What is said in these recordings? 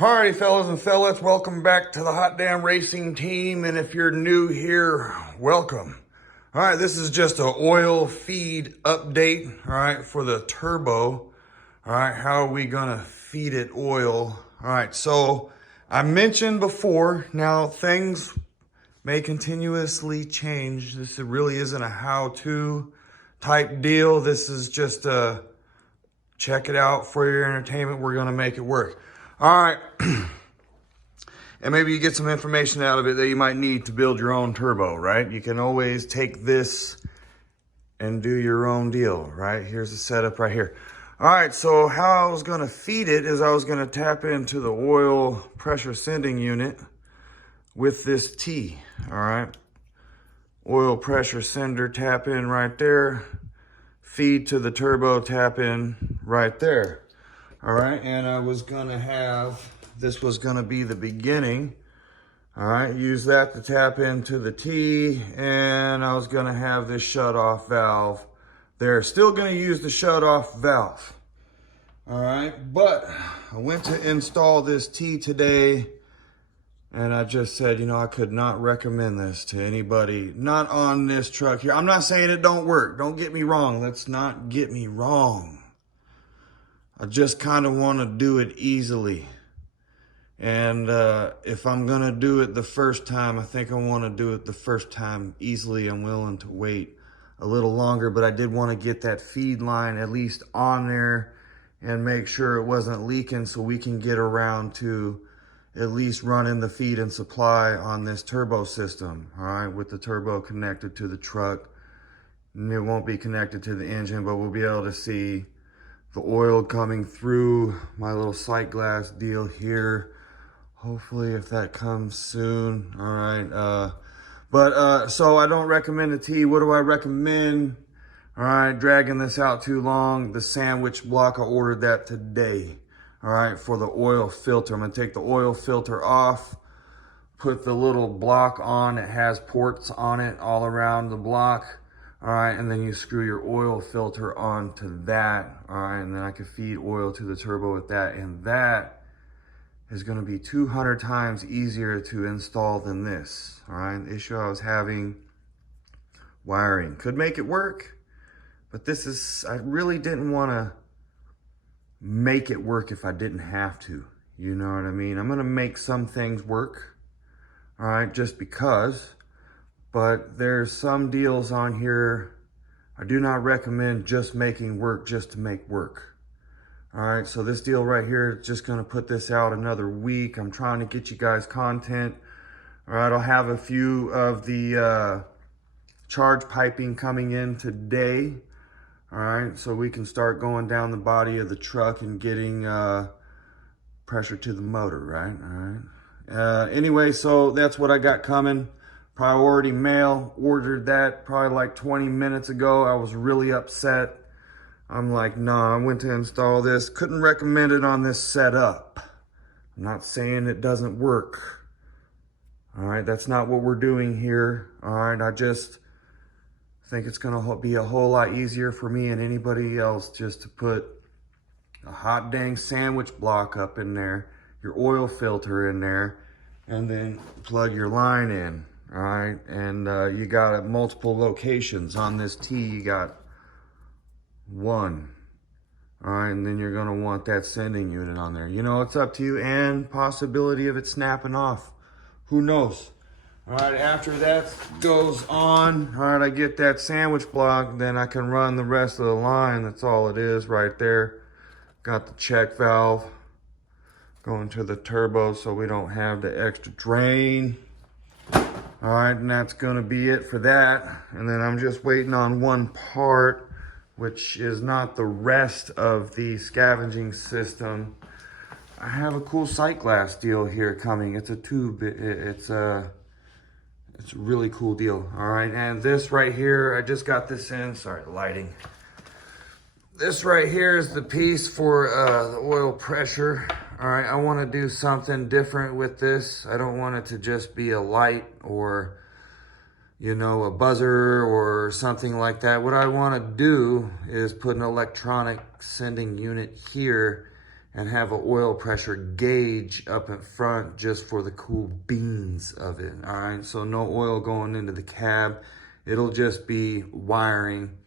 Alrighty, fellas and fellas, welcome back to the Hot Damn Racing Team. And if you're new here, welcome. All right, this is just an oil feed update, all right, for the turbo. All right, how are we gonna feed it oil? All right, so I mentioned before, now things may continuously change. This really isn't a how-to type deal. This is just a check it out for your entertainment. We're gonna make it work. All right, and maybe you get some information out of it that you might need to build your own turbo, right? You can always take this and do your own deal, right? Here's the setup right here. All right, so how I was gonna feed it is I was gonna tap into the oil pressure sending unit with this T, all right? Oil pressure sender, tap in right there. Feed to the turbo, tap in right there. All right, and I was gonna have, this was gonna be the beginning. All right, use that to tap into the T, and I was gonna have this shut off valve there. Still gonna use the shut off valve. All right, but I went to install this T today, and I just said, you know, I could not recommend this to anybody, not on this truck here. I'm not saying it don't work, don't get me wrong, let's not get me wrong. I just kind of want to do it easily. And if I'm going to do it the first time, I think I want to do it the first time easily. I'm willing to wait a little longer, but I did want to get that feed line at least on there and make sure it wasn't leaking so we can get around to at least running the feed and supply on this turbo system, all right, with the turbo connected to the truck. And it won't be connected to the engine, but we'll be able to see the oil coming through my little sight glass deal here. Hopefully if that comes soon. All right, so I don't recommend the T. What do I recommend? All right, dragging this out too long, the sandwich block, I ordered that today. All right, for the oil filter. I'm gonna take the oil filter off, put the little block on. It has ports on it all around the block. All right, and then you screw your oil filter onto that. All right, and then I can feed oil to the turbo with that. And that is gonna be 200 times easier to install than this. All right, the issue I was having, wiring. Could make it work, but this is, I really didn't wanna make it work if I didn't have to. You know what I mean? I'm gonna make some things work, all right, just because. But there's some deals on here I do not recommend just making work just to make work. All right, so this deal right here is just gonna put this out another week. I'm trying to get you guys content. All right, I'll have a few of the charge piping coming in today. All right, so we can start going down the body of the truck and getting pressure to the motor, right? All right. Anyway, so that's what I got coming. Priority mail, ordered that probably like 20 minutes ago. I was really upset. I'm like, nah, I went to install this. Couldn't recommend it on this setup. I'm not saying it doesn't work. All right, that's not what we're doing here. All right, I just think it's gonna be a whole lot easier for me and anybody else just to put a hot dang sandwich block up in there, your oil filter in there, and then plug your line in. All right, and you got multiple locations on this T. You got one. All right, and then you're gonna want that sending unit on there. You know, it's up to you, and possibility of it snapping off. Who knows? All right, after that goes on, all right, I get that sandwich block, then I can run the rest of the line. That's all it is right there. Got the check valve going to the turbo so we don't have the extra drain. All right, and that's gonna be it for that. And then I'm just waiting on one part, which is not the rest of the scavenging system. I have a cool sight glass deal here coming. It's a tube, it's a really cool deal. All right, and this right here, I just got this in, sorry, the lighting. This right here is the piece for the oil pressure. All right, I want to do something different with this. I don't want it to just be a light or, you know, a buzzer or something like that. What I want to do is put an electronic sending unit here and have an oil pressure gauge up in front just for the cool beans of it. All right, so no oil going into the cab. It'll just be wiring.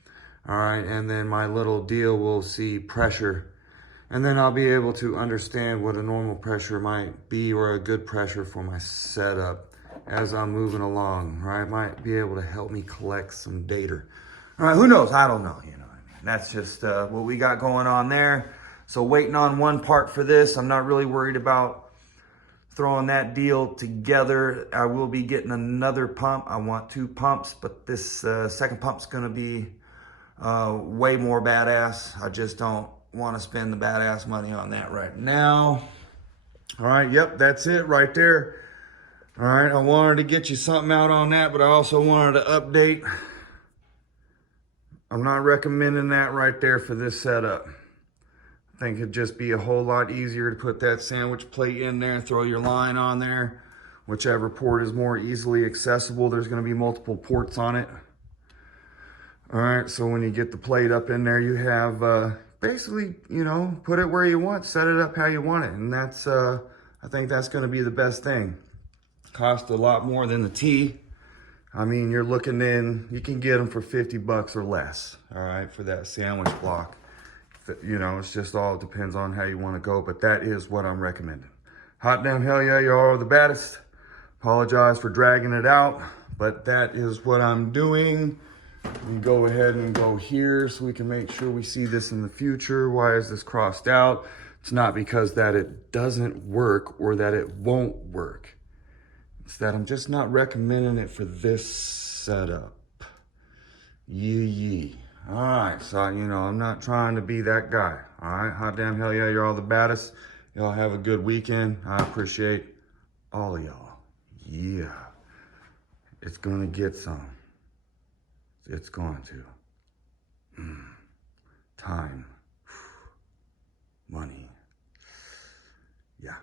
All right, and then my little deal will see pressure, and then I'll be able to understand what a normal pressure might be or a good pressure for my setup as I'm moving along. Right, might be able to help me collect some data. All right, who knows? I don't know, you know what I mean? That's just what we got going on there. So waiting on one part for this. I'm not really worried about throwing that deal together. I will be getting another pump. I want 2 pumps, but this second pump's gonna be way more badass. I just don't want to spend the badass money on that right now. All right, yep, that's it right there. All right, I wanted to get you something out on that, but I also wanted to update. I'm not recommending that right there for this setup. I think it'd just be a whole lot easier to put that sandwich plate in there, throw your line on there, whichever port is more easily accessible. There's going to be multiple ports on it. All right, so when you get the plate up in there, you have basically, you know, put it where you want, set it up how you want it. And that's, I think that's going to be the best thing. Cost a lot more than the T. I mean, you're looking in, you can get them for 50 bucks or less, all right, for that sandwich block. You know, it's just all depends on how you want to go, but that is what I'm recommending. Hot damn hell yeah, y'all are the baddest. Apologize for dragging it out, but that is what I'm doing. We go ahead and go here so we can make sure we see this in the future. Why is this crossed out? It's not because that it doesn't work or that it won't work. It's that I'm just not recommending it for this setup. Yee. All right, so, you know, I'm not trying to be that guy. All right, hot damn hell yeah, you're all the baddest. Y'all have a good weekend. I appreciate all of y'all. Yeah. It's gonna get some. It's going to. Time. Money. Yeah.